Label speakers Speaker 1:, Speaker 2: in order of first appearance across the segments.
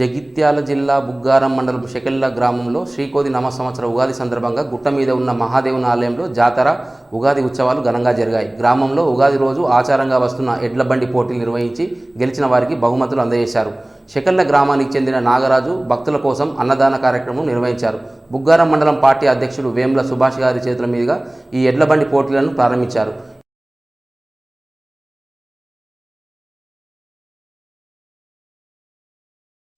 Speaker 1: జగిత్యాల జిల్లా బుగ్గారం మండలం షెకెల్ల గ్రామంలో శ్రీకోది నమ సంవత్సర ఉగాది సందర్భంగా గుట్ట మీద ఉన్న మహాదేవుని ఆలయంలో జాతర ఉగాది ఉత్సవాలు ఘనంగా జరిగాయి. గ్రామంలో ఉగాది రోజు ఆచారంగా వస్తున్న ఎడ్ల బండి పోటీలు నిర్వహించి గెలిచిన వారికి బహుమతులు అందజేశారు. షెకెల్ల గ్రామానికి చెందిన నాగరాజు భక్తుల కోసం అన్నదాన కార్యక్రమం నిర్వహించారు. బుగ్గారం మండలం పార్టీ అధ్యక్షుడు వేముల సుభాష్ గారి చేతుల మీదుగా ఈ ఎడ్ల బండి పోటీలను ప్రారంభించారు.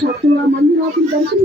Speaker 2: ছাত্ররা মানুষ দর্শন